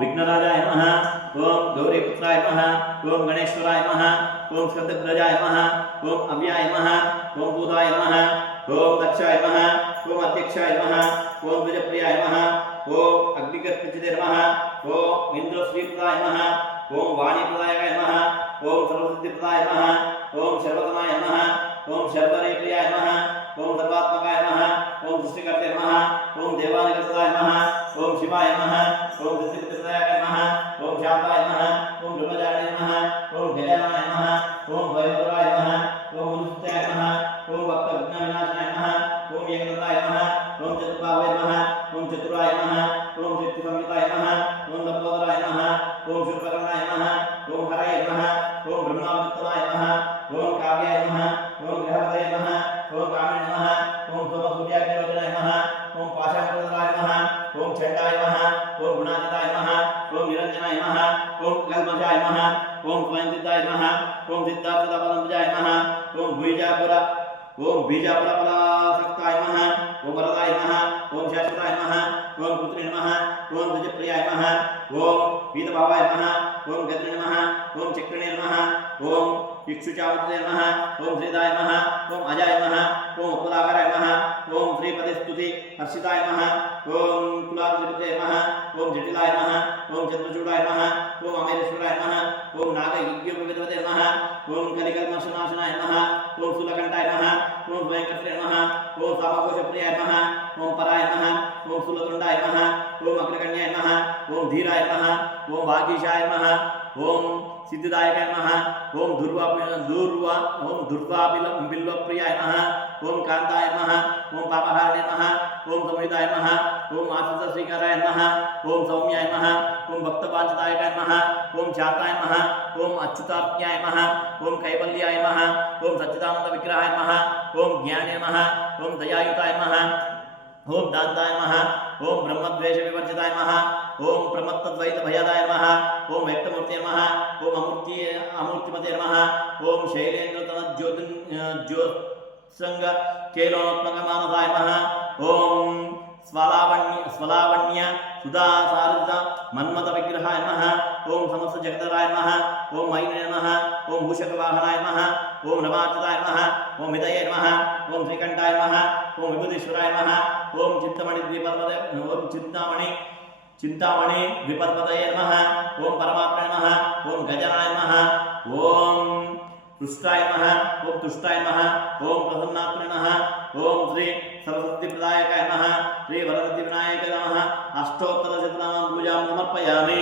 विघ्नराजाय नमः। ओम गौरीपुत्राय नमः। ओम गणेश्वराय नमः। ओम शब्दग्रजाय नमः। ओम अव्याय नमः। ओम भूताय नमः। ओम दक्षाय नमः। ओम अध्यक्षाय नमः। ओम द्विजप्रियाय नमः। ओम अग्निगर्भिते नमः। ओम इंद्रश्रीप्रदाय नमः। ओम वाणीप्रदाय नमः। ओम सर्वसिद्धिप्रदाय नमः। ओम सर्वतमाय नमः। ओम शर्वरीप्रियाय नमः। ओम सर्वात्मकाय नमः। ओम सृष्टिकर्ते नमः। ओम देवानिकर्ताय नमः। ओम शिवाय नमः। ओम दिव्यप्रदाय नमः। ओम शांताय नमः। ओम ब्रह्मचारिणे नमः। ओम गजाननाय नमः। ओम वैभवाय नमः। ओम मनुष्याय नमः। ओम भक्तविघ्नविनाशाय नमः। ओम एकदन्ताय नमः। ओम चतुर्बाहुवे नमः। ओम चतुराय नमः। ओम शक्तिसंयुताय नमः। ओम लंबोदराय नमः। ओम शूर्पकर्णाय नमः। ओम हरये नमः। ओम ब्रह्मावृत्तमाय नमः। ओम काव्याय नमः। ओम गृहपतये नमः। ओम कामिने नमः। ओम सोमसूर्याग्निरोचनाय नमः। ओम पाशांकुराय नमः। ओम चंडाय नमः। ओम गुणातीताय नमः। ओम निरंजनाय नमः। ओम कल्मषाय नमः। ओम स्वयंसिद्धाय नमः। ओम सिद्धार्थपदंबजाय नमः। ओम बीजापुरफलासक्ताय नमः। ओम वरदाय नमः। ओम शाश्वताय नमः। ओम पुत्रे नमः। ओम द्विजप्रियाय नमः। ओम पीतभावाय नमः। ओम गद्रे नमः। ओम चक्रिणे नमः। ओम इक्षुचावते नमः। ओम श्रीदाय नमः। ओम अजाय नमः। ओम उपलाकराय नमः। ओम श्रीपतिस्तुति हर्षिताय नमः। ओम कुलाधिपते नमः। ओम जटिलाय नमः। ओम चंद्रचूडाय नमः। ओम अमेरेश्वराय नमः। ओम नागयज्ञोपविदवते नमः। ओम कलिकल्मषनाशनाय नमः। ओम सुलकंठाय नमः। ओम स्वयंकर्त्रे नमः। ओम सामकोशप्रियाय नमः। ओम पराय नमः। ओम सुलतुंडाय नमः। ओम अग्रगण्याय नमः। ओम धीराय नमः। ओम भागीशाय नमः। ओम सिद्धिदायकाय नमः। ओम दुर्वाबिल्वप्रियाय नमः। ओम कांताय नमः। ओम पापहारिणे नमः। ओम संहिताय नमः। ओम आशीषश्रीकराय नमः। ओम सौम्याय नमः। ओम भक्तवांछितायकाय नमः। ओम शांताय नमः। ओम अच्युतात्म्याय नमः। ओम कैवल्याय नमः। ओम सच्चिदानंद विग्रहाय नमः। ओम ज्ञाने नमः। ओम दयायुताय नमः। ओम दान्ताय नमः। ओम ब्रह्मद्वेष विवर्जिताय नमः। ओम प्रमत्तद्वैत भयदाय नमः। ओम व्यक्तमूर्ते नमः। ओम अमूर्तिमते नमः। ओम शैलेन्द्रतन ज्योत्संग केलोत्मक मानसाय नमः। ओम स्वलावण्य सुधा सारद मन्मथ विग्रहाय नमः। ओम समस्त जगदराय नमः। ओम मयूरे नमः। ओम मूषकवाहनाय नमः। ओम नमाचिताय नमः। ओम हितये नमः। ओम श्रीकंठाय नमः। ओम विभूतिश्वराय नमः। ओम चिंतामणि द्विपर्वतये नमः। ओम परमात्मने नमः। ओम गजाननाय नमः। ओम पृष्ठाय नमः। ओम तुष्टाय नमः। ओम प्रसन्नात्मने नमः। ओम श्री सरस्वतीप्रदायकाय नमः। श्री वरदति विनायकाय नमः। अष्टोत्तरशतनाम पूजां समर्पयामि।